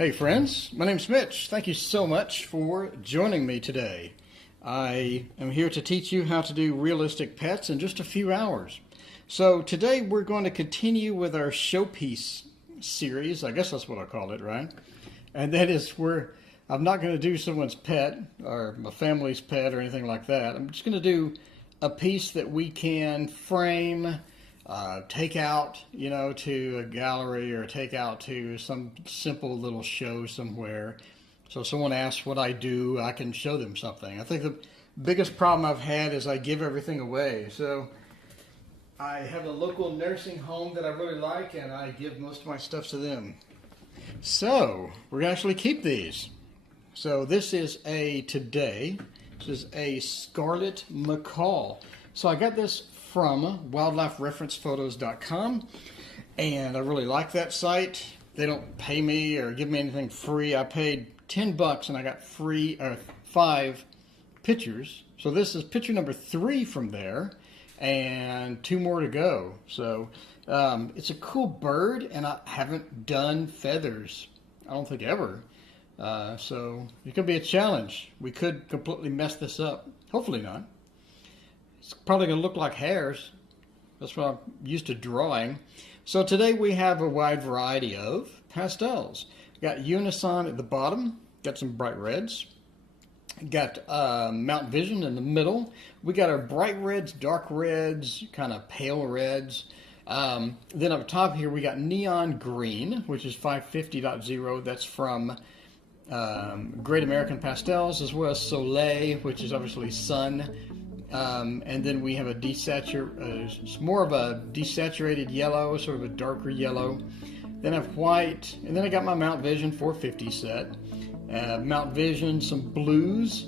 Hey friends, my name's Mitch. Thank you so much for joining me today. I am here to teach you how to do realistic pets in just a few hours. So today we're going to continue with our showpiece series. I guess that's what I call it, right? And that is where I'm not going to do someone's pet or my family's pet or anything like that. I'm just going to do a piece that we can frame, take out, to a gallery or take out to some simple little show somewhere. So if someone asks what I do, I can show them something. I think the biggest problem I've had is I give everything away. So I have a local nursing home that I really like, and I give most of my stuff to them. So we're going to actually keep these. So this is a Scarlet Macaw. So I got this from wildlifereferencephotos.com, and I really like that site. They don't pay me or give me anything free. I paid $10 and I got free 5 pictures. So this is picture number 3 from there, and 2 more to go. So it's a cool bird, and I haven't done feathers, I don't think ever. So it could be a challenge. We could completely mess this up. Hopefully not. It's probably going to look like hairs. That's what I'm used to drawing. So today we have a wide variety of pastels. Got Unison at the bottom. Got some bright reds. Got Mount Vision in the middle. We got our bright reds, dark reds, kind of pale reds. Then up top here we got Neon Green, which is 550.0. That's from Great American Pastels, as well as Soleil, which is obviously sun. And then we have it's more of a desaturated yellow, sort of a darker yellow. Then I have white, and then I got my Mount Vision 450 set. Mount Vision, some blues,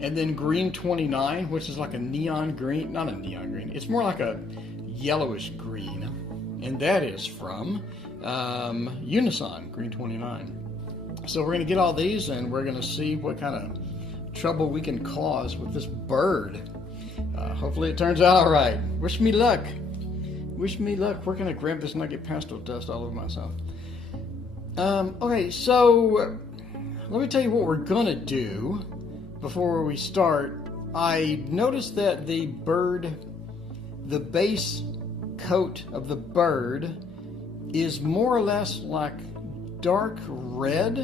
and then green 29, which is like a neon green, not a neon green, it's more like a yellowish green. And that is from Unison, green 29. So we're going to get all these, and we're going to see what kind of trouble we can cause with this bird. Hopefully it turns out all right. Wish me luck. Wish me luck. We're going to grab this and not get pastel dust all over myself. Okay, so let me tell you what we're going to do before we start. I noticed that the base coat of the bird is more or less like dark red,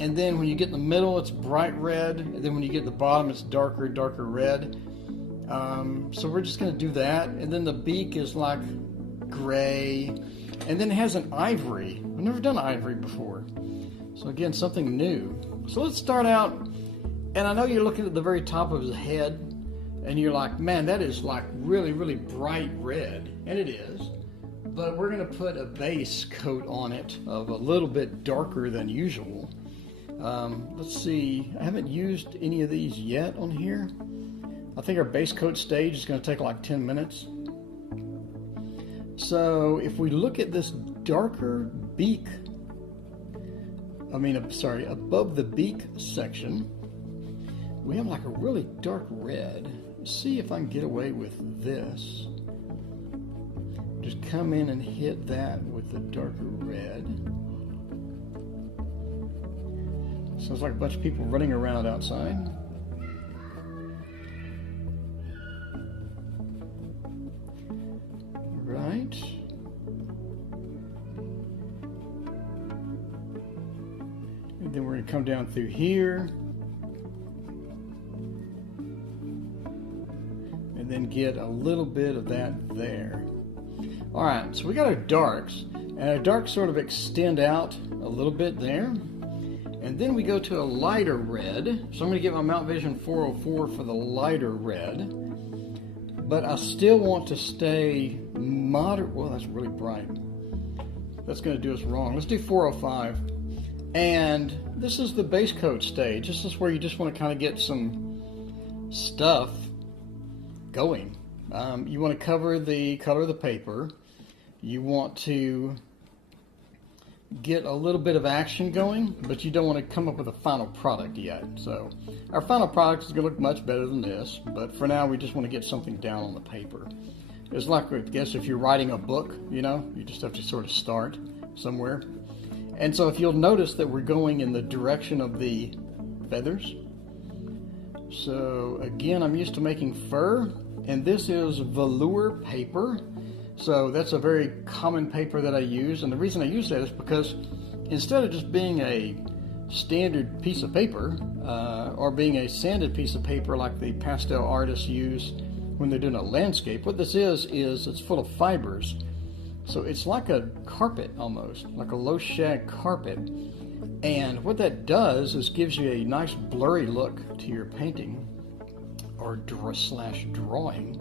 and then when you get in the middle it's bright red, and then when you get to the bottom it's darker red. So we're just going to do that, and then the beak is like gray, and then it has an ivory. I've never done ivory before, so again, something new. So let's start out, and I know you're looking at the very top of his head and you're like, man, that is like really bright red, and it is. But we're going to put a base coat on it of a little bit darker than usual. Let's see, I haven't used any of these yet on here. I think our base coat stage is going to take like 10 minutes. So if we look at this darker beak, above the beak section, we have like a really dark red. Let's see if I can get away with this. Just come in and hit that with the darker red. Sounds like a bunch of people running around outside. Right. And then we're going to come down through here. And then get a little bit of that there. Alright, so we got our darks, and our darks sort of extend out a little bit there. And then we go to a lighter red. So I'm going to get my Mount Vision 404 for the lighter red. But I still want to stay moderate. Well, that's really bright. That's going to do us wrong. Let's do 405. And this is the base coat stage. This is where you just want to kind of get some stuff going. You want to cover the color of the paper. You want to get a little bit of action going, but you don't want to come up with a final product yet. So our final product is going to look much better than this, but for now we just want to get something down on the paper. It's like, I guess, if you're writing a book, you just have to sort of start somewhere. And so if you'll notice that we're going in the direction of the feathers. So again, I'm used to making fur, and this is velour paper. So that's a very common paper that I use, and the reason I use that is because instead of just being a standard piece of paper or being a sanded piece of paper like the pastel artists use when they're doing a landscape, what this is it's full of fibers. So it's like a carpet almost, like a low shag carpet. And what that does is gives you a nice blurry look to your painting or slash drawing.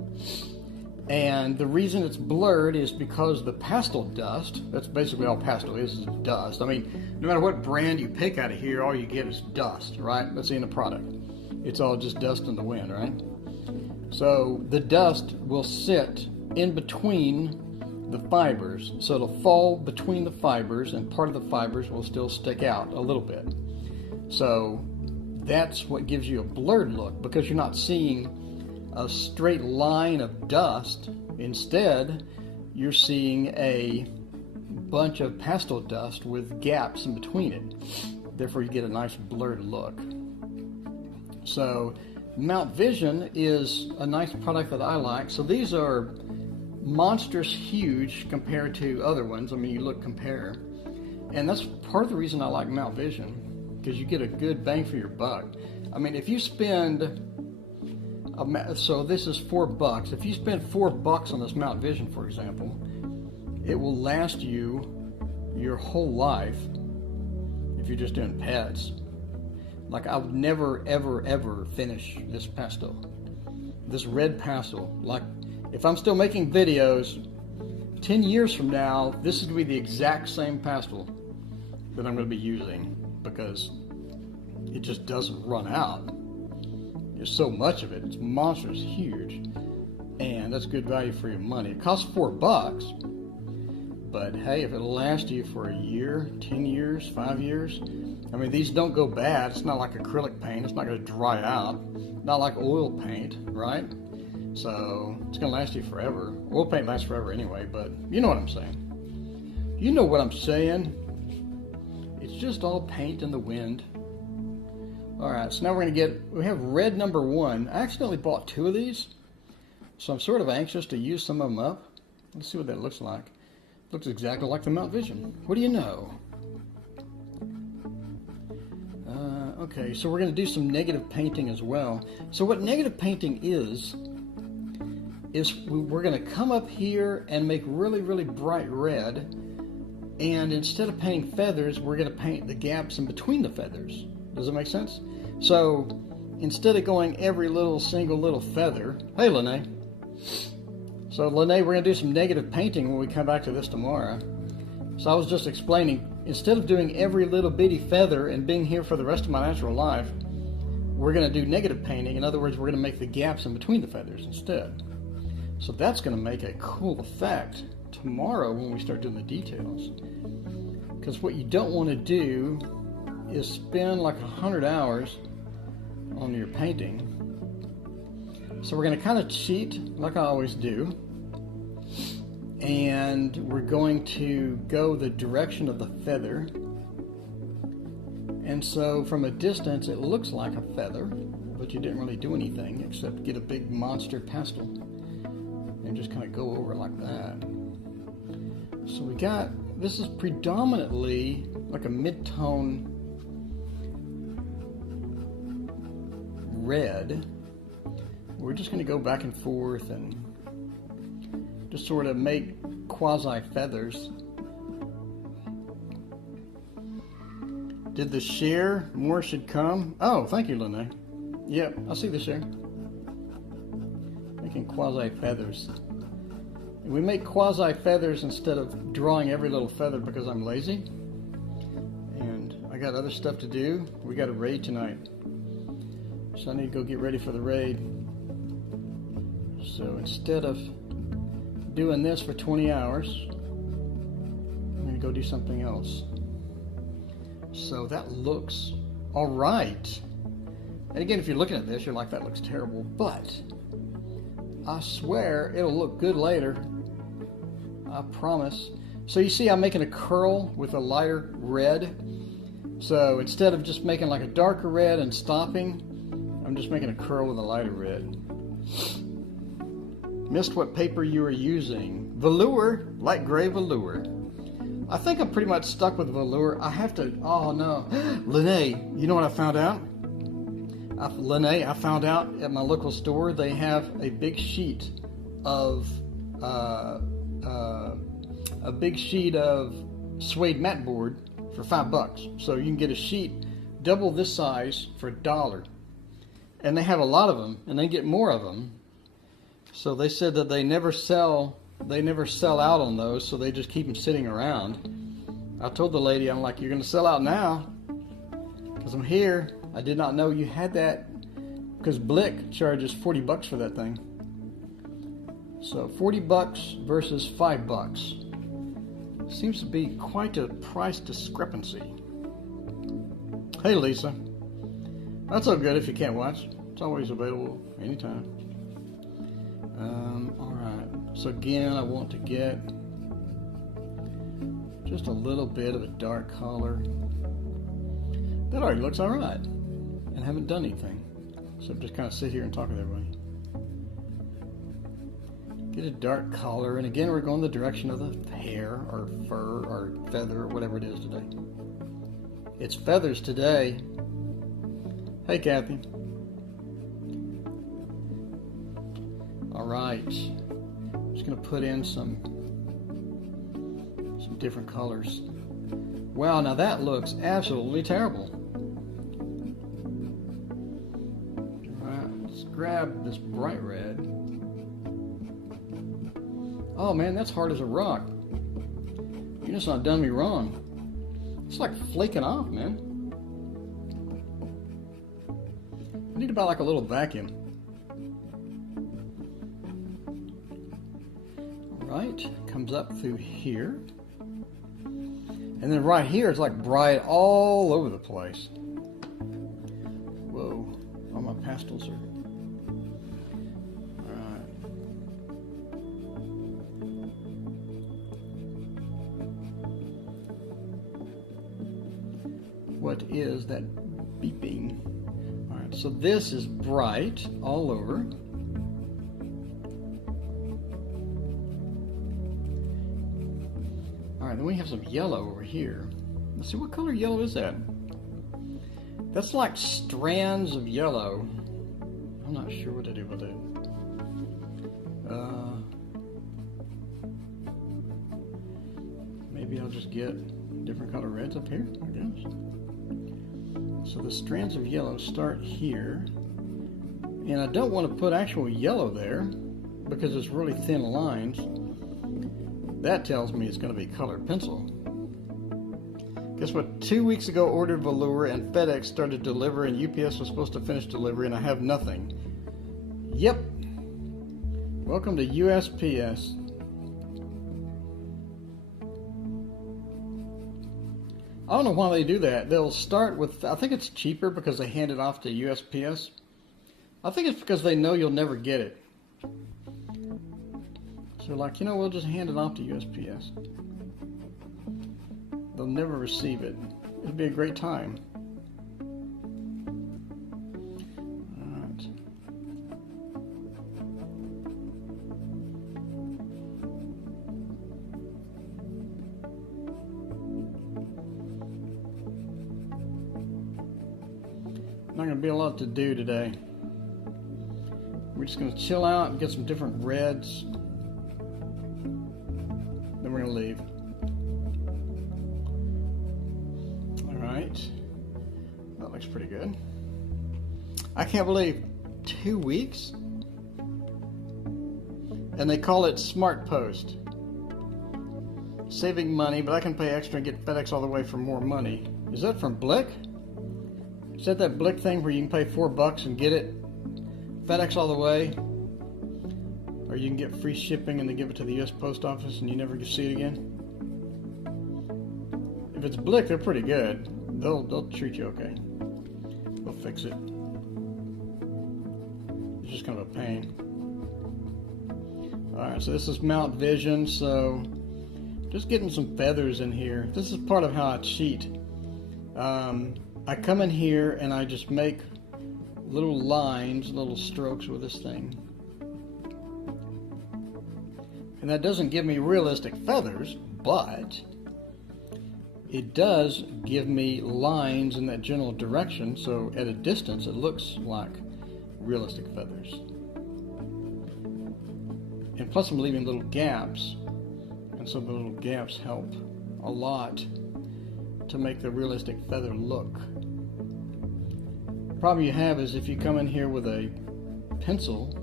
And the reason it's blurred is because the pastel dust, that's basically all pastel is dust. I mean, no matter what brand you pick out of here, all you get is dust, right? That's the end of the product. It's all just dust in the wind, right? So the dust will sit in between the fibers. So it'll fall between the fibers, and part of the fibers will still stick out a little bit. So that's what gives you a blurred look, because you're not seeing a straight line of dust. Instead, you're seeing a bunch of pastel dust with gaps in between it. Therefore, you get a nice blurred look. So Mount Vision is a nice product that I like. So these are monstrous huge compared to other ones. I mean, you compare. And that's part of the reason I like Mount Vision, because you get a good bang for your buck. I mean, if you spend so this is $4. If you spend $4 on this Mount Vision, for example, it will last you your whole life if you're just doing pets. Like, I would never, ever, ever finish this pastel, this red pastel. Like, if I'm still making videos 10 years from now, this is going to be the exact same pastel that I'm going to be using, because it just doesn't run out. There's so much of it. It's monstrous huge, and that's good value for your money. It costs $4, but hey, if it'll last you for a year, 10 years, 5 years, I mean, these don't go bad. It's not like acrylic paint. It's not going to dry out. Not like oil paint, right? So it's going to last you forever. Oil paint lasts forever anyway, but you know what I'm saying. You know what I'm saying. It's just all paint in the wind. All right, so now we have red number 1. I accidentally bought 2 of these, so I'm sort of anxious to use some of them up. Let's see what that looks like. Looks exactly like the Mount Vision. What do you know? Okay, so we're going to do some negative painting as well. So what negative painting is we're going to come up here and make really, really bright red, and instead of painting feathers, we're going to paint the gaps in between the feathers. Does it make sense? So instead of going every single little feather, hey Lene. So Lene, we're going to do some negative painting when we come back to this tomorrow. So I was just explaining, instead of doing every little bitty feather and being here for the rest of my natural life, we're going to do negative painting. In other words, we're going to make the gaps in between the feathers instead. So that's going to make a cool effect tomorrow when we start doing the details. Because what you don't want to do is spend like 100 hours on your painting. So we're going to kind of cheat like I always do, and we're going to go the direction of the feather. And so from a distance it looks like a feather, but you didn't really do anything except get a big monster pastel and just kind of go over it like that. So we got, this is predominantly like a mid-tone red. We're just going to go back and forth and just sort of make quasi feathers. Did the share? More should come. Oh, thank you, Lene. Yep, I see the share. Making quasi feathers. We make quasi feathers instead of drawing every little feather because I'm lazy and I got other stuff to do. We got a raid tonight, so I need to go get ready for the raid. So instead of doing this for 20 hours, I'm going to go do something else. So that looks all right. And again, if you're looking at this, you're like, that looks terrible, but I swear it'll look good later. I promise. So you see I'm making a curl with a lighter red. So instead of just making like a darker red and stopping, I'm just making a curl with a lighter red. Missed what paper you were using. Velour, light gray velour. I think I'm pretty much stuck with velour. I have to, oh no. Lene, you know what I found out? I found out at my local store they have a big sheet of suede mat board for $5. So you can get a sheet double this size for $1. And they have a lot of them, and they get more of them. So they said that they never sell out on those, so they just keep them sitting around. I told the lady, I'm like, you're going to sell out now because I'm here. I did not know you had that because Blick charges $40 for that thing. So $40 versus $5 seems to be quite a price discrepancy. Hey Lisa, that's all good if you can't watch. It's always available anytime. Alright, so again I want to get just a little bit of a dark color. That already looks alright, and I haven't done anything. So just kind of sit here and talk with everybody. Get a dark color, and again we're going the direction of the hair or fur or feather or whatever it is today. It's feathers today. Hey Kathy. Alright, just going to put in some different colors. Wow, now that looks absolutely terrible. Alright, let's grab this bright red. Oh man, that's hard as a rock. You're just not done me wrong. It's like flaking off, man. I need to buy like a little vacuum. Right, comes up through here, and then right here it's like bright all over the place. Whoa, all my pastels are. All right. What is that beeping? All right, so this is bright all over. Alright, then we have some yellow over here. Let's see, what color yellow is that? That's like strands of yellow. I'm not sure what to do with it. Maybe I'll just get different color reds up here, I guess. So the strands of yellow start here. And I don't want to put actual yellow there because it's really thin lines. That tells me it's going to be colored pencil. Guess what? 2 weeks ago ordered velour and FedEx started delivering. UPS was supposed to finish delivery and I have nothing. Yep. Welcome to USPS. I don't know why they do that. They'll start with, I think it's cheaper because they hand it off to USPS. I think it's because they know you'll never get it. So like, you know, we'll just hand it off to USPS. They'll never receive it. It'll be a great time. Alright. Not going to be a lot to do today. We're just going to chill out and get some different reds. Then we're going to leave. Alright. That looks pretty good. I can't believe 2 weeks? And they call it Smart Post. Saving money, but I can pay extra and get FedEx all the way for more money. Is that from Blick? Is that Blick thing where you can pay $4 and get it FedEx all the way? Or you can get free shipping and they give it to the US Post Office and you never see it again? If it's Blick, they're pretty good. They'll treat you okay. They'll fix it. It's just kind of a pain. Alright, so this is Mount Vision, so Just getting some feathers in here. This is part of how I cheat. I come in here and I just make little lines, little strokes with this thing. And that doesn't give me realistic feathers, but it does give me lines in that general direction, so at a distance it looks like realistic feathers. And plus I'm leaving little gaps, and so the little gaps help a lot to make the realistic feather look. The problem you have is if you come in here with a pencil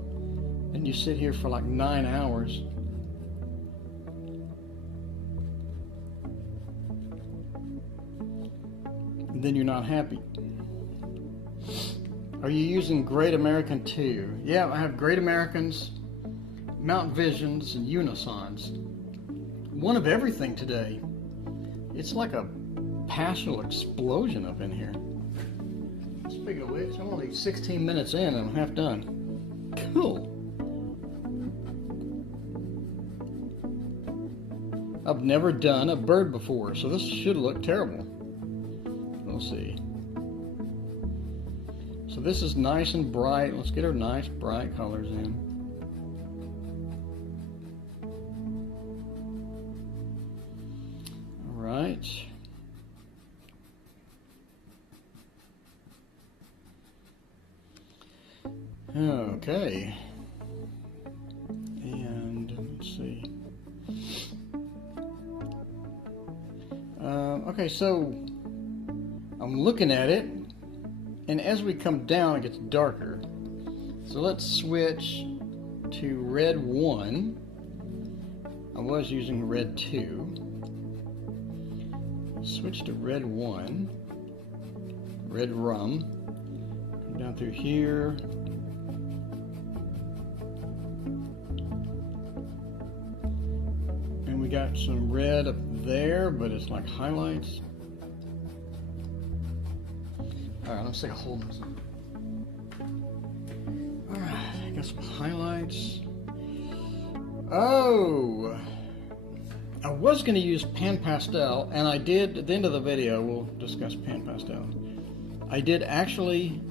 and you sit here for like 9 hours, then you're not happy. Are you using Great American too? Yeah, I have Great Americans, Mount Visions, and Unisons. One of everything today. It's like a passional explosion up in here. Speaking of which, I'm only 16 minutes in and I'm half done. Cool. I've never done a bird before, so this should look terrible. We'll see. So this is nice and bright. Let's get our nice bright colors in. All right. Okay. And let's see. Okay, so I'm looking at it, and as we come down, it gets darker. So let's switch to red 1. I was using red 2. Switch to red 1. Red rum. Come down through here. And we got some red up there, but it's like highlights. Alright, let's take a hold of this. Alright, I got some highlights. Oh! I was going to use pan pastel, and I did, at the end of the video, we'll discuss pan pastel. I did actually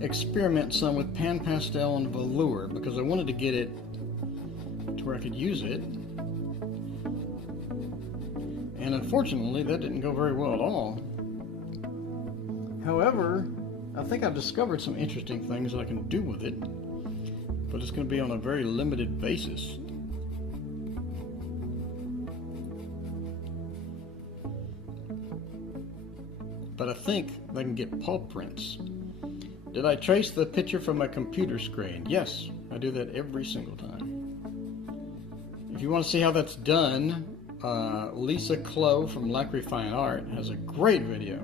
experiment some with pan pastel and velour, because I wanted to get it to where I could use it. And unfortunately, that didn't go very well at all. However, I think I've discovered some interesting things that I can do with it, but it's going to be on a very limited basis. But I think I can get paw prints. Did I trace the picture from my computer screen? Yes, I do that every single time. If you want to see how that's done, Lisa Clow from Lacquery Fine Art has a great video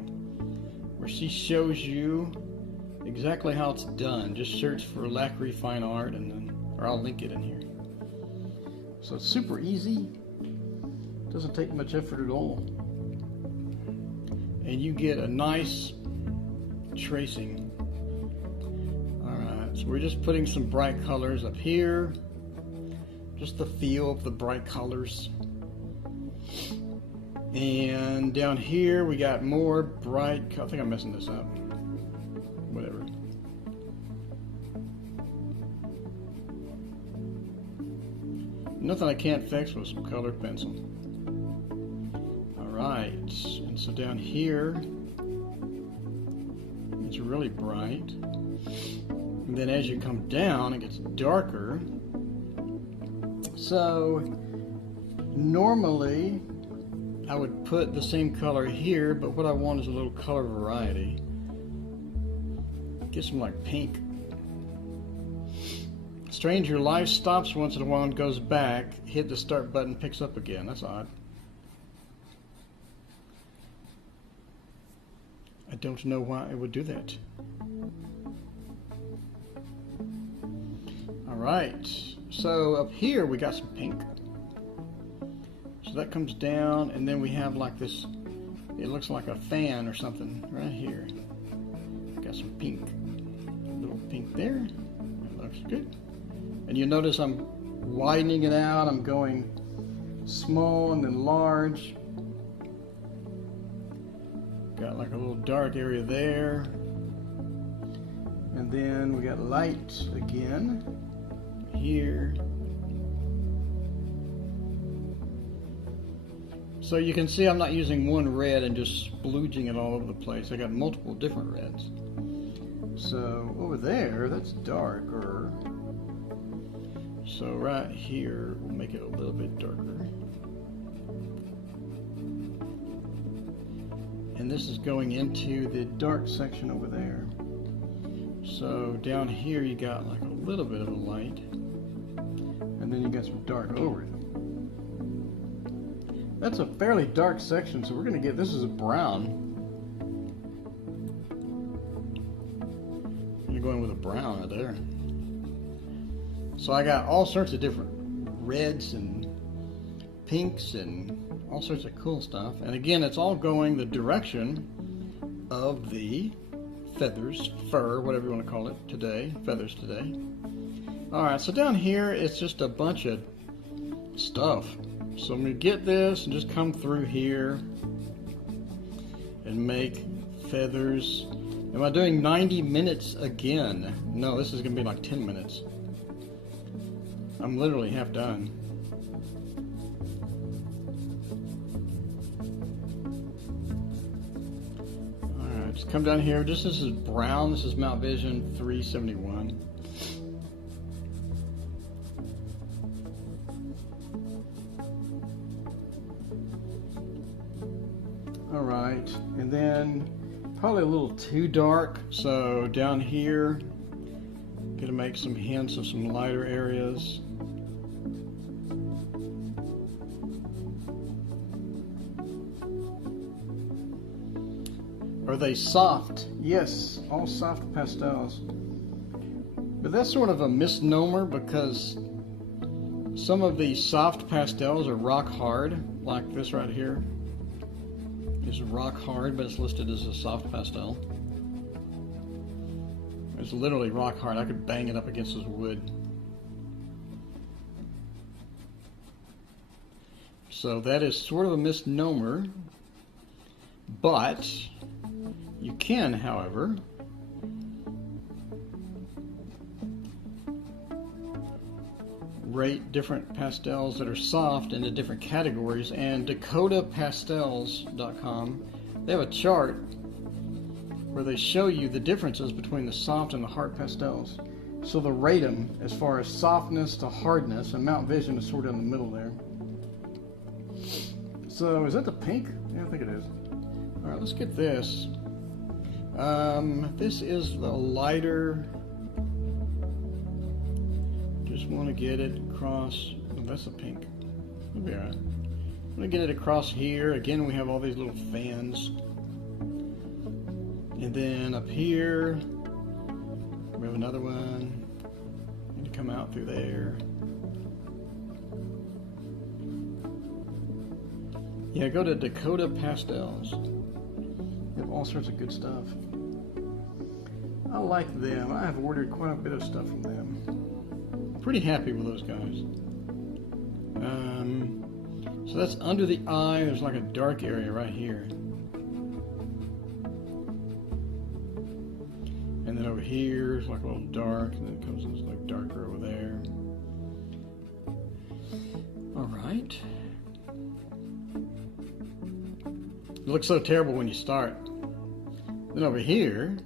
where she shows you exactly how it's done. Just search for Lacquery Fine Art, and then, or I'll link it in here. So it's super easy. Doesn't take much effort at all. And you get a nice tracing. Alright, so we're just putting some bright colors up here. Just the feel of the bright colors. And down here we got more bright, I think I'm messing this up. Whatever. Nothing I can't fix with some colored pencil. Alright, and so down here it's really bright. And then as you come down, it gets darker. So normally I would put the same color here, but what I want is a little color variety. Get some like pink. Strange, your life stops once in a while and goes back. Hit the start button, picks up again. That's odd. I don't know why it would do that. Alright, so up here we got some pink. So that comes down, and then we have like this, it looks like a fan or something right here. Got some pink. A little pink there. That looks good. And you notice I'm widening it out. I'm going small and then large. Got like a little dark area there. And then we got light again here. So you can see I'm not using one red and just splooging it all over the place. I got multiple different reds. So over there, that's darker. So right here, we'll make it a little bit darker. And this is going into the dark section over there. So down here you got like a little bit of a light, and then you got some dark over it. That's a fairly dark section, so we're going to get, this is a brown. I'm going to go in with a brown right there. So I got all sorts of different reds and pinks and all sorts of cool stuff. And again, it's all going the direction of the feathers, fur, whatever you want to call it today, feathers today. Alright, so down here it's just a bunch of stuff. So I'm going to get this and just come through here and make feathers. Am I doing 90 minutes again? No, this is going to be like 10 minutes. I'm literally half done. Alright, just come down here. This is brown. This is Mount Vision 371. Alright, and then probably a little too dark, so down here, gonna make some hints of some lighter areas. Are they soft? Yes, all soft pastels. But that's sort of a misnomer because some of the soft pastels are rock hard, like this right here. It's rock hard, but it's listed as a soft pastel. It's literally rock hard. I could bang it up against this wood. So that is sort of a misnomer, but you can, however, rate different pastels that are soft into different categories, and DakotaPastels.com, they have a chart where they show you the differences between the soft and the hard pastels. So they'll rate them as far as softness to hardness, and Mount Vision is sort of in the middle there. So is that the pink? Yeah, I think it is. All right, let's get this. This is the lighter. Just want to get it across. Oh, that's a pink. It'll be alright. I'm going to get it across here. Again, we have all these little fans. And then up here, we have another one. Need to come out through there. Yeah, go to Dakota Pastels. They have all sorts of good stuff. I like them. I have ordered quite a bit of stuff from them. Pretty happy with those guys. So that's under the eye. There's like a dark area right here. And then over here is like a little dark, and then it comes in like darker over there. Alright. It looks so terrible when you start. Then over here,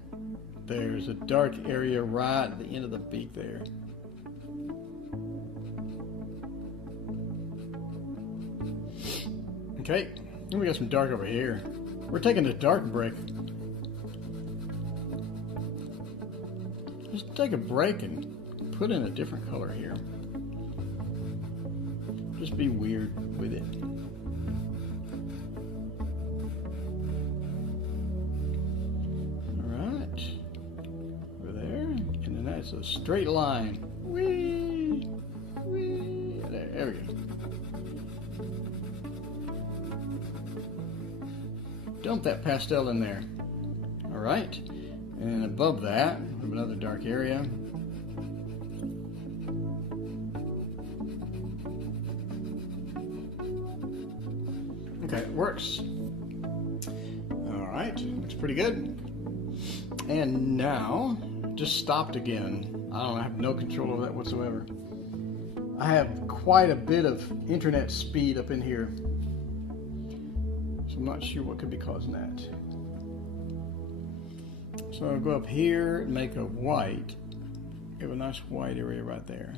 there's a dark area right at the end of the beak there. Okay, then we got some dark over here. We're taking a dark break. Just take a break and put in a different color here. Just be weird with it. Alright. Over there. And then that's a straight line. Whee! Whee! There we go. Dump that pastel in there. Alright. And above that, we have another dark area. works. All right, looks pretty good. And now, just stopped again. I have no control over that whatsoever. I have quite a bit of internet speed up in here, so I'm not sure what could be causing that. So I'll go up here and make a white. We have a nice white area right there.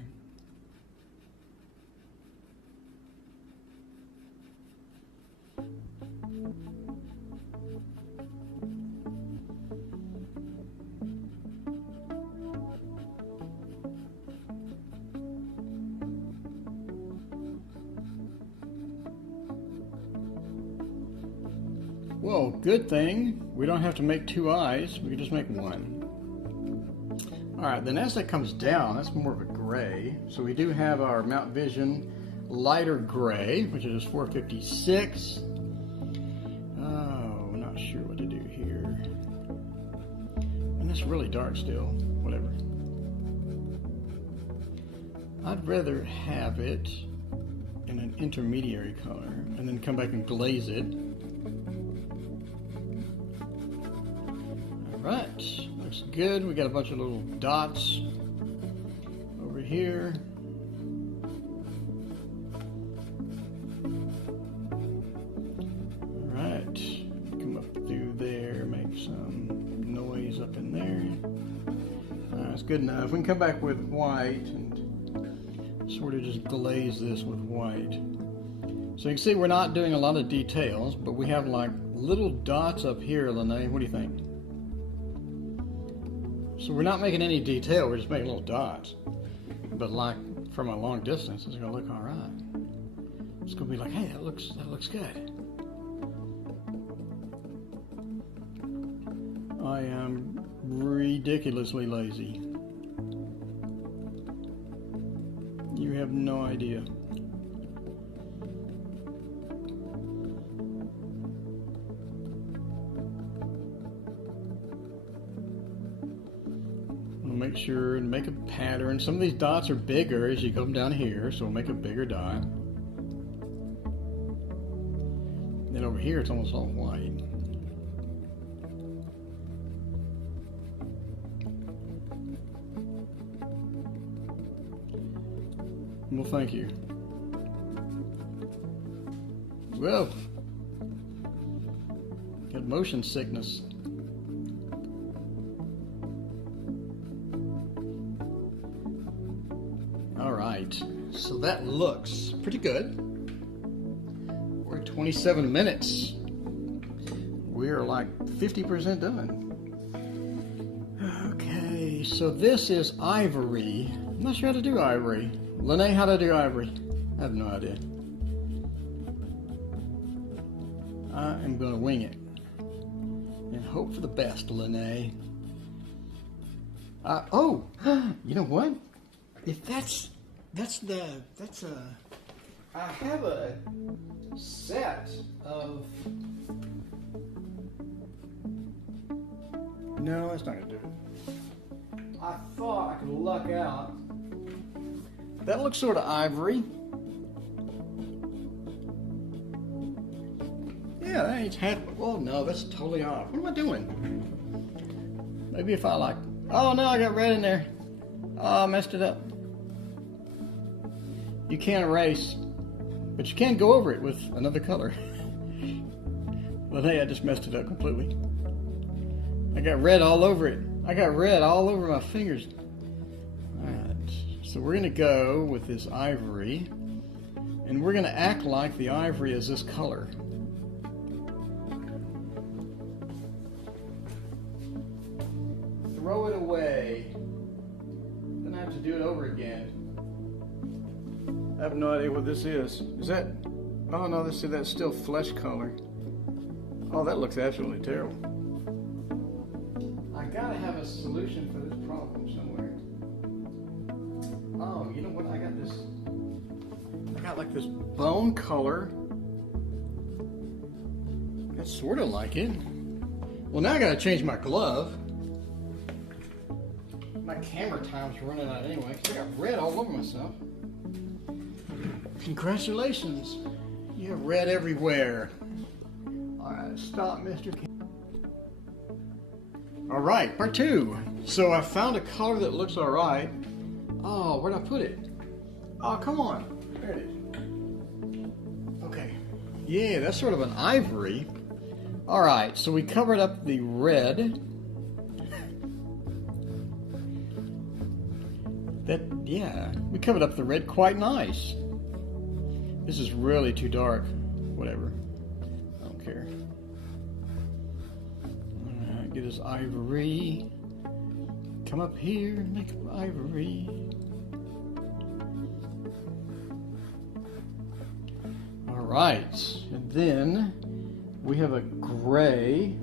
Well, good thing we don't have to make two eyes, we can just make one. Alright, then as that comes down, that's more of a gray. So we do have our Mount Vision lighter gray, which is 456. Oh, I'm not sure what to do here. And it's really dark still, whatever. I'd rather have it in an intermediary color and then come back and glaze it. Alright, looks good. We got a bunch of little dots over here. Alright, come up through there, make some noise up in there. Alright, that's good enough. We can come back with white and sort of just glaze this with white. So you can see we're not doing a lot of details, but we have like little dots up here, Lene. What do you think? So we're not making any detail, we're just making little dots. But like from a long distance, it's gonna look all right. It's gonna be like, hey, that looks good. I am ridiculously lazy. You have no idea. Make sure and make a pattern. Some of these dots are bigger as you come down here, so we'll make a bigger dot. Then over here it's almost all white. Well, thank you. Well, got motion sickness. Alright, so that looks pretty good. We're at 27 minutes. We're like 50% done. Okay, so this is ivory. I'm not sure how to do ivory. Lene, how to do ivory? I have no idea. I am going to wing it and hope for the best, Lene. Oh, you know what? If I have a set of, no, that's not gonna do it. I thought I could luck out. That looks sort of ivory. Yeah, that ain't half, oh no, that's totally off. What am I doing? Maybe if I like, oh no, I got red in there. Oh, I messed it up. You can't erase, but you can go over it with another color. Well, hey, I just messed it up completely. I got red all over it. I got red all over my fingers. Alright, so we're gonna go with this ivory, and we're gonna act like the ivory is this color. Throw it away. Then I have to do it over again. I have no idea what this is. Is that, oh no, that's still flesh color. Oh, that looks absolutely terrible. I gotta have a solution for this problem somewhere. Oh, you know what, I got like this bone color. That's sort of like it. Well, now I gotta change my glove. My camera time's running out anyway, because I got red all over myself. Congratulations, you have red everywhere. Alright, stop, Mr. Alright, part 2. So I found a color that looks alright. Oh, where'd I put it? Oh, come on. There it is. Okay. Yeah, that's sort of an ivory. Alright, so we covered up the red. Yeah, we covered up the red quite nice. This is really too dark. Whatever. I don't care. Alright, get this ivory. Come up here and make ivory. Alright, and then we have a gray.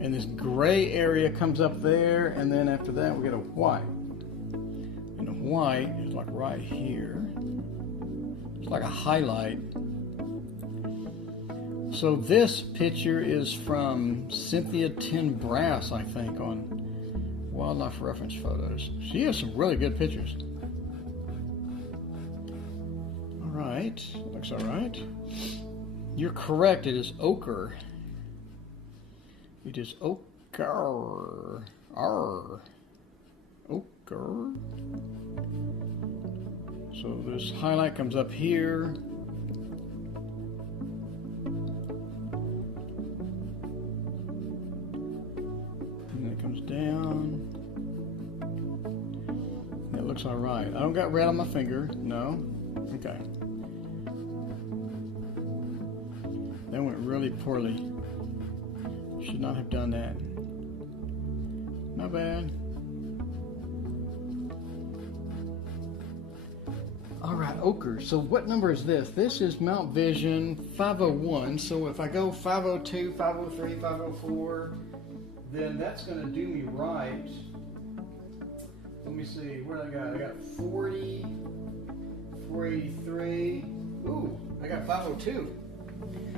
And this gray area comes up there, and then after that we get a white. And the white is like right here. It's like a highlight. So this picture is from Cynthia Tin Brass, I think, on Wildlife Reference Photos. She has some really good pictures. Alright, looks alright. You're correct, it is ochre. It is ochre. Ochre. So this highlight comes up here. And then it comes down. That looks alright. I don't got red on my finger. No? Okay. That went really poorly. Should not have done that. Not bad. Alright, ochre. So what number is this? This is Mount Vision 501. So if I go 502, 503, 504, then that's going to do me right. Let me see. What do I got? I got 40, 483. Ooh, I got 502.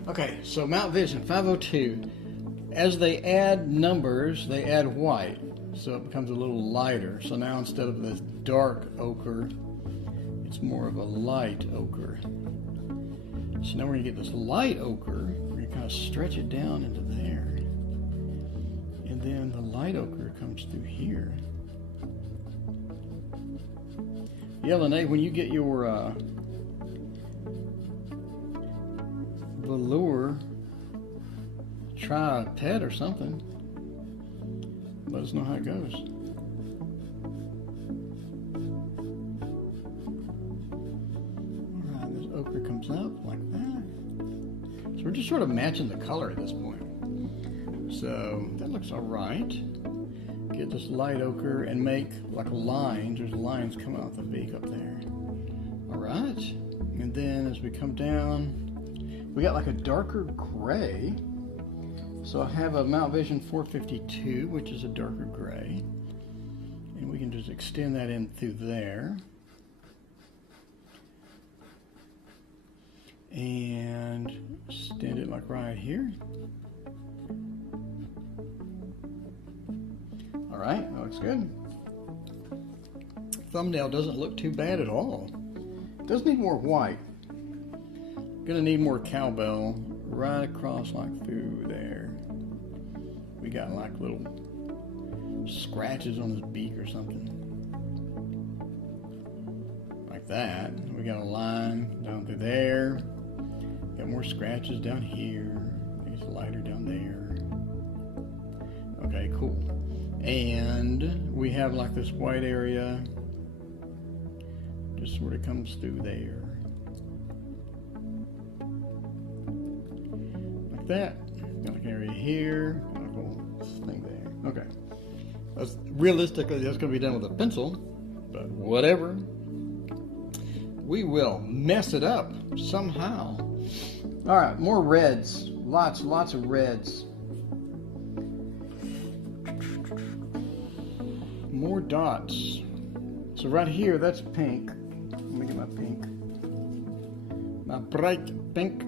Okay, so Mount Vision 502. As they add numbers, they add white, so it becomes a little lighter. So now instead of this dark ochre, it's more of a light ochre. So now we're going to get this light ochre. We're going to kind of stretch it down into there. And then the light ochre comes through here. Yeah, Lene, when you get your velour, try a pet or something. Let us know how it goes. Alright, this ochre comes up like that. So we're just sort of matching the color at this point. So that looks alright. Get this light ochre and make like lines. There's lines coming off the beak up there. Alright. And then as we come down, we got like a darker gray. So I have a Mount Vision 452, which is a darker gray. And we can just extend that in through there. And extend it like right here. Alright, that looks good. Thumbnail doesn't look too bad at all. Does need more white. Gonna need more cowbell right across like through there. We got like little scratches on his beak or something. Like that. We got a line down through there. Got more scratches down here. It's lighter down there. Okay, cool. And we have like this white area. Just sort of comes through there. Like that. Got like an area here. Got a little thing there. Okay. Realistically, that's going to be done with a pencil. But whatever. We will mess it up somehow. Alright, more reds. Lots of reds. More dots. So right here, that's pink. Let me get my pink. My bright pink.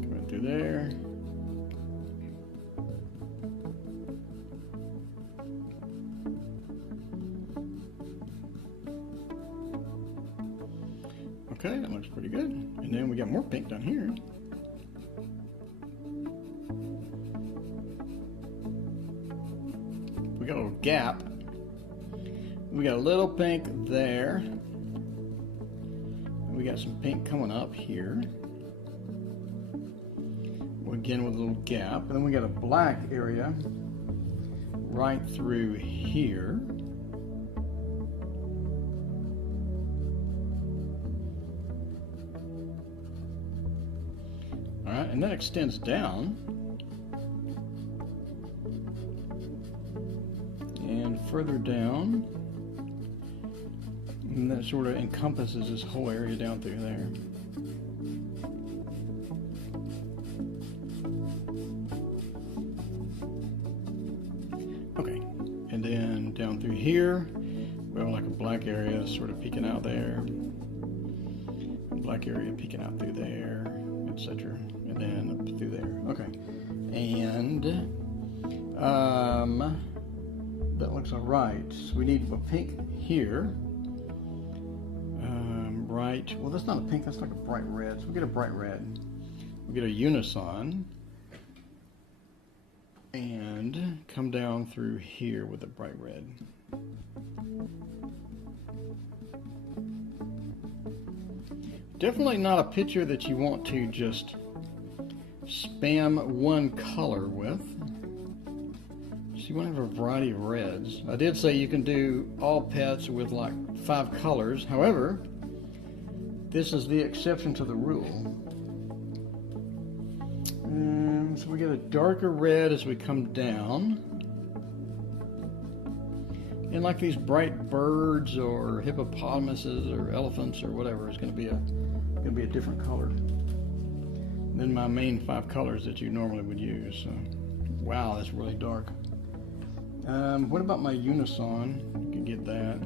Go right through there. Okay, that looks pretty good. And then we got more pink down here. We got a little gap. We got a little pink there. We got some pink coming up here. Again with a little gap. And then we got a black area right through here. Alright, and that extends down. And further down. And that sort of encompasses this whole area down through there. Okay, and then down through here, we have like a black area sort of peeking out there. Black area peeking out through there, etc. And then up through there. Okay, and that looks all right. So we need a pink here. Right, well that's not a pink, that's like a bright red. So we get a bright red. We get a unison. And come down through here with a bright red. Definitely not a picture that you want to just spam one color with. So you want to have a variety of reds. I did say you can do all pets with like 5 colors. However, this is the exception to the rule. So we get a darker red as we come down. And like these bright birds or hippopotamuses or elephants or whatever is going to be a different color than my main 5 colors that you normally would use. So, wow, that's really dark. What about my unison? You can get that.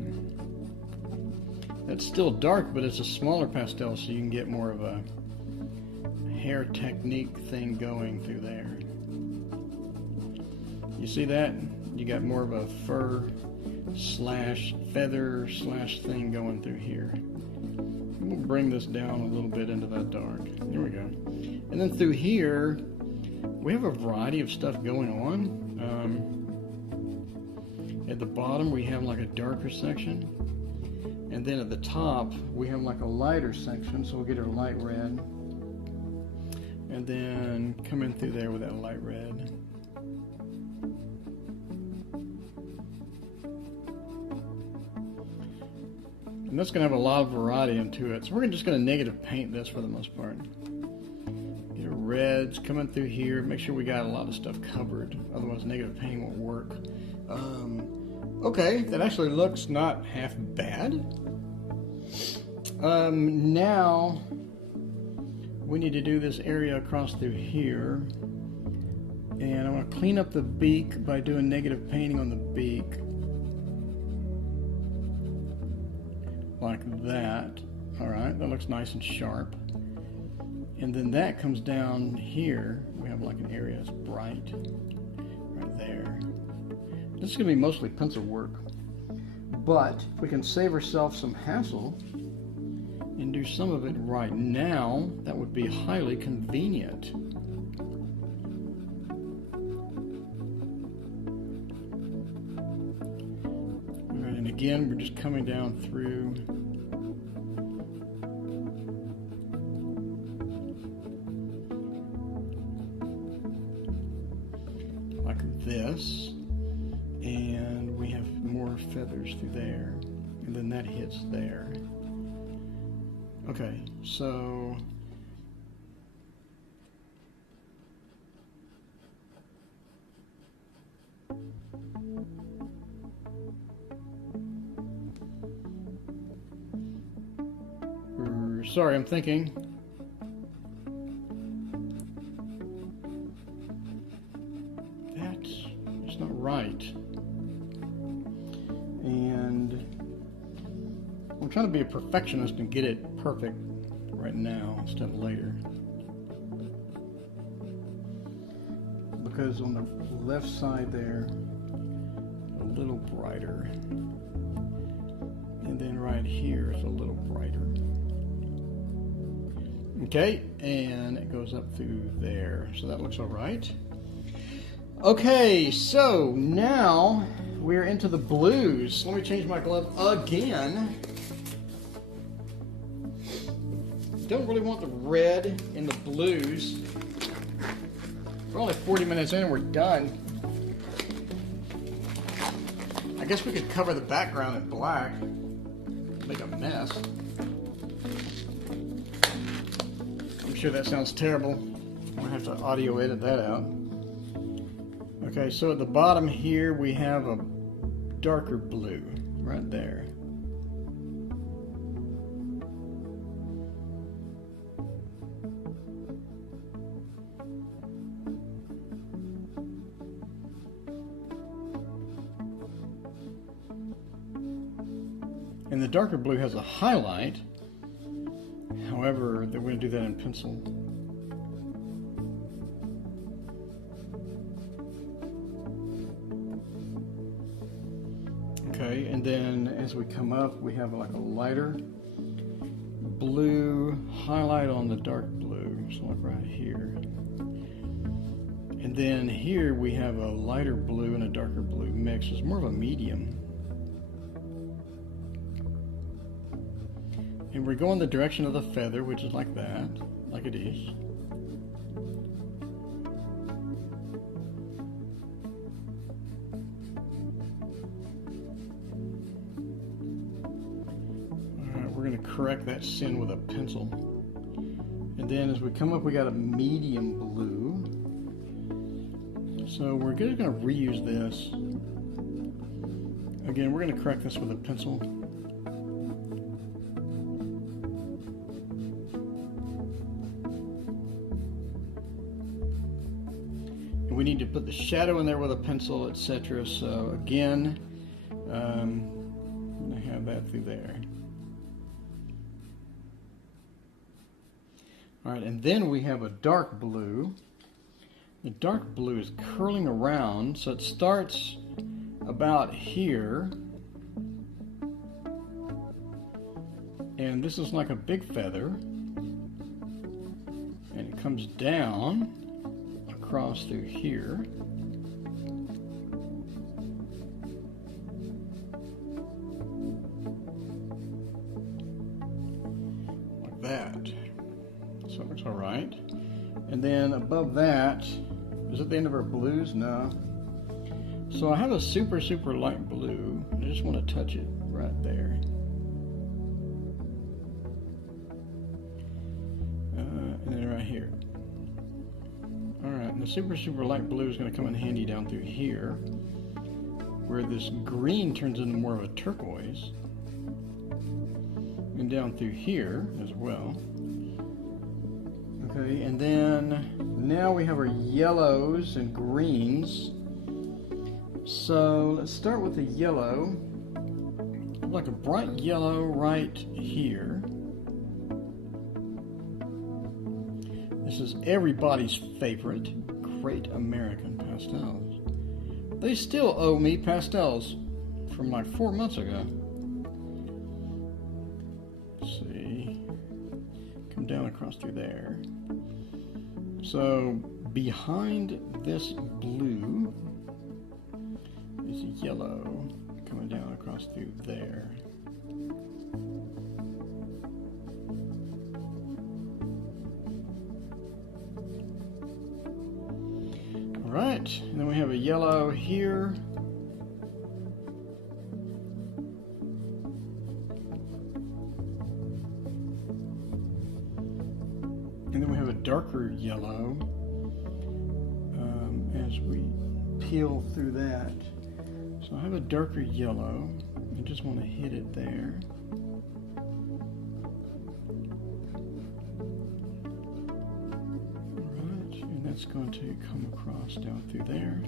That's still dark, but it's a smaller pastel, so you can get more of a hair technique thing going through there. You see that? You got more of a fur slash feather slash thing going through here. We'll bring this down a little bit into that dark. There we go. And then through here, we have a variety of stuff going on. At the bottom, we have like a darker section. And then at the top, we have like a lighter section, so we'll get our light red. And then come in through there with that light red. And that's going to have a lot of variety into it. So we're just going to negative paint this for the most part. Get our reds coming through here. Make sure we got a lot of stuff covered. Otherwise negative painting won't work. Okay, that actually looks not half bad. Now we need to do this area across through here. And I want to clean up the beak by doing negative painting on the beak. Like that. Alright, that looks nice and sharp. And then that comes down here. We have like an area that's bright. Right there. This is going to be mostly pencil work. But if we can save ourselves some hassle and do some of it right now, that would be highly convenient. Alright, and again, we're just coming down through. Like this. And we have more feathers through there. And then that hits there. Okay, so sorry, I'm thinking. That's not right. And I'm trying to be a perfectionist and get it perfect right now instead of later. Because on the left side there, a little brighter. And then right here is a little brighter. Okay, and it goes up through there. So that looks all right. Okay, so now we're into the blues. Let me change my glove again. Don't really want the red in the blues. We're only 40 minutes in and we're done. I guess we could cover the background in black. Make a mess. I'm sure that sounds terrible. I'm gonna have to audio edit that out. Okay, so at the bottom here we have a darker blue right there. And the darker blue has a highlight. However, we're going to do that in pencil. Okay, and then as we come up, we have like a lighter blue highlight on the dark blue, so like right here. And then here we have a lighter blue and a darker blue mix. It's more of a medium. And we're going the direction of the feather, which is like that, like it is. Alright, we're going to correct that sin with a pencil. And then as we come up, we got a medium blue. So we're just going to reuse this. Again, we're going to correct this with a pencil. We need to put the shadow in there with a pencil, etc. So again, I'm going to have that through there. All right, and then we have a dark blue. The dark blue is curling around, so it starts about here. And this is like a big feather. And it comes down across through here. Like that. So it looks all right. And then above that, is it the end of our blues? No. So I have a super, super light blue. I just want to touch it right there. And then right here. Alright, and the super, super light blue is going to come in handy down through here, where this green turns into more of a turquoise. And down through here as well. Okay, and then now we have our yellows and greens. So let's start with the yellow. Like a bright yellow right here. This is everybody's favorite, Great American Pastels. They still owe me pastels from like 4 months ago. Let's see. Come down across through there. So behind this blue is a yellow coming down across through there. Alright, and then we have a yellow here. And then we have a darker yellow as we peel through that. So I have a darker yellow. I just want to hit it there. Alright, and that's going to come across down through there.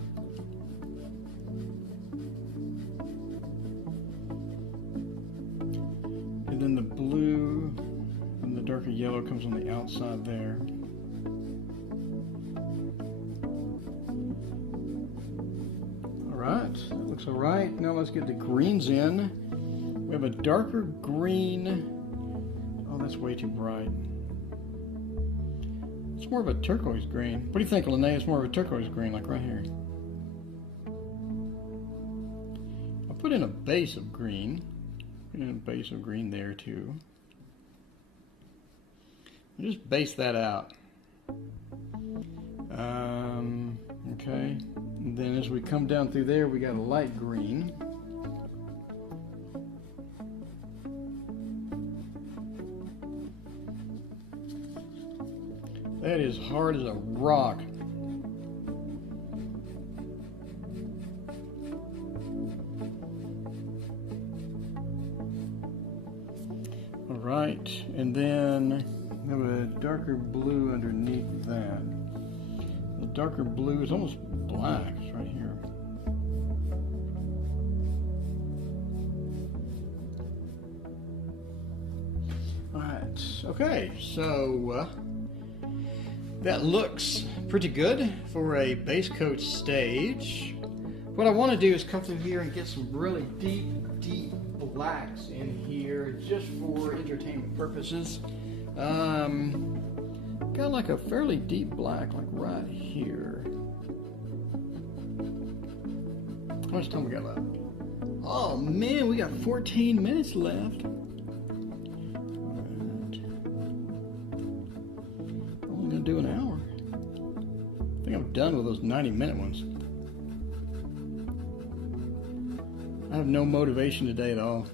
And then the blue and the darker yellow comes on the outside there. Alright, that looks alright. Now let's get the greens in. We have a darker green. Oh, that's way too bright. It's more of a turquoise green. What do you think, Linnea? It's more of a turquoise green, like right here. I'll put in a base of green. Put in a base of green there too. And just base that out. Okay. And then as we come down through there, we got a light green. That is hard as a rock. All right, and then we have a darker blue underneath that. The darker blue is almost black. It's right here. All right, okay, so that looks pretty good for a base coat stage. What I want to do is come through here and get some really deep blacks in here just for entertainment purposes. Got like a fairly deep black, like right here. How much time we got left? Oh man, we got 14 minutes left. Only gonna do an hour. I think I'm done with those 90-minute ones. I have no motivation today at all.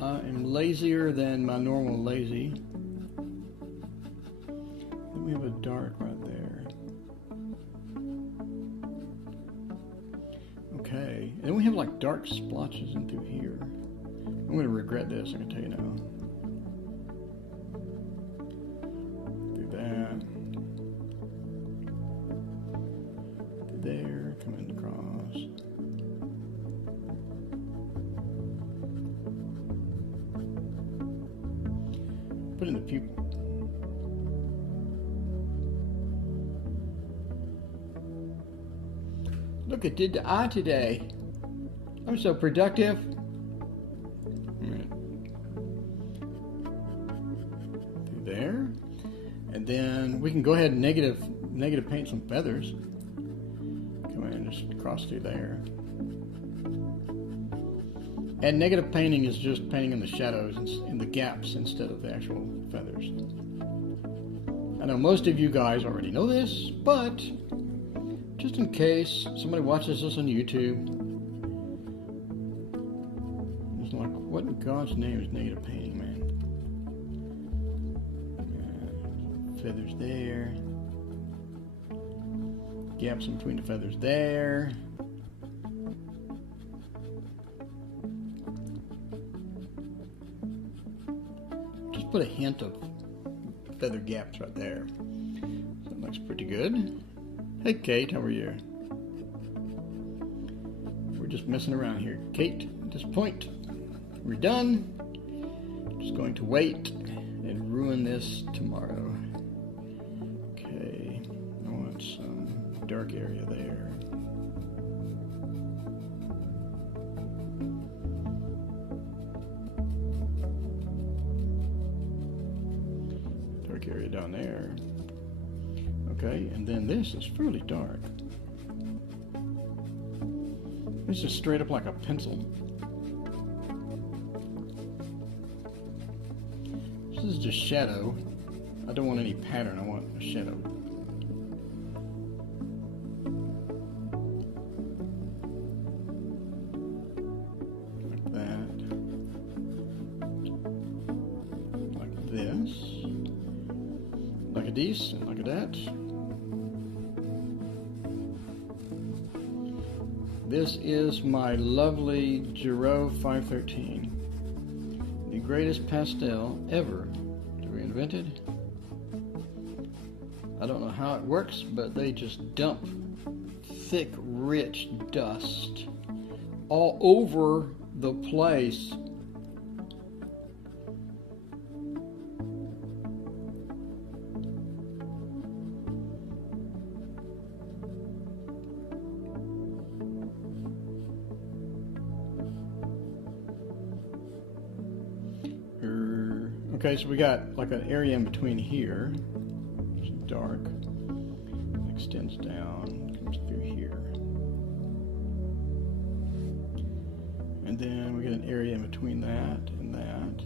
I am lazier than my normal lazy. Then we have a dark right there. Okay, and then we have like dark splotches in through here. I'm going to regret this, I can tell you now. Through that. Through there, coming across. Put in the pupil. Look, it did the eye today. I'm so productive. Through there. And then we can go ahead and negative paint some feathers. Come in and just cross through there. And negative painting is just painting in the shadows, in the gaps, instead of the actual feathers. I know most of you guys already know this, but just in case somebody watches this on YouTube, it's like, what in God's name is negative painting, man? Feathers there. Gaps in between the feathers there. Put a hint of feather gaps right there. That looks pretty good. Hey Kate, how are you? We're just messing around here. Kate, at this point, we're done. Just going to wait and ruin this tomorrow. Okay, I want some dark area there. Area down there. Okay, and then this is fairly dark. This is straight up like a pencil. This is just shadow. I don't want any pattern, I want a shadow. Like that. Like this. Like a this and like a that. This is my lovely Giro 513. The greatest pastel ever to be invented. I don't know how it works, but they just dump thick, rich dust all over the place. Okay, so we got like an area in between here. dark. It extends down, comes through here. And then we get an area in between that and that.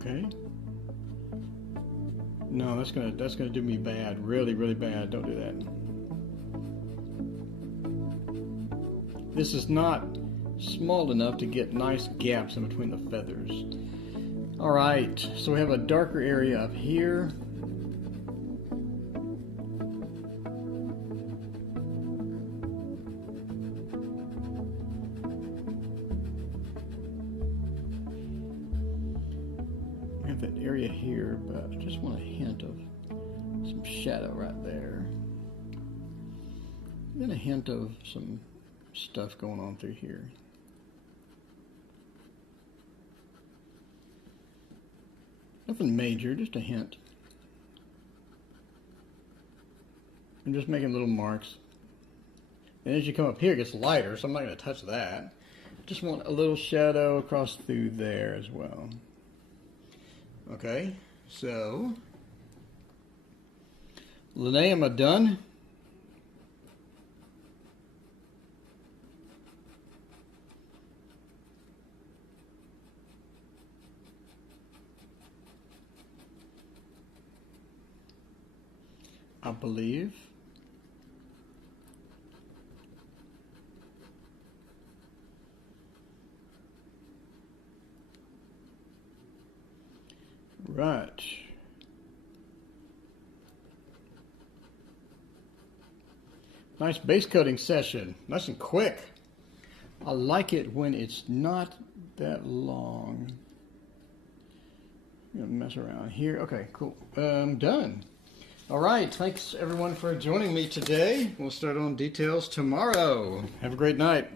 Okay. No, that's gonna do me bad. Really, really bad. Don't do that. This is not small enough to get nice gaps in between the feathers. Alright, so we have a darker area up here. I have that area here, but I just want a hint of some shadow right there. And then a hint of some stuff going on through here. Nothing major, just a hint. I'm just making little marks. And as you come up here, it gets lighter, so I'm not going to touch that. Just want a little shadow across through there as well. Okay, so Lene, am I done? I believe. Right. Nice base coating session. Nice and quick. I like it when it's not that long. I'm gonna mess around here. Okay, cool. Done. All right, thanks everyone for joining me today. We'll start on details tomorrow. Have a great night.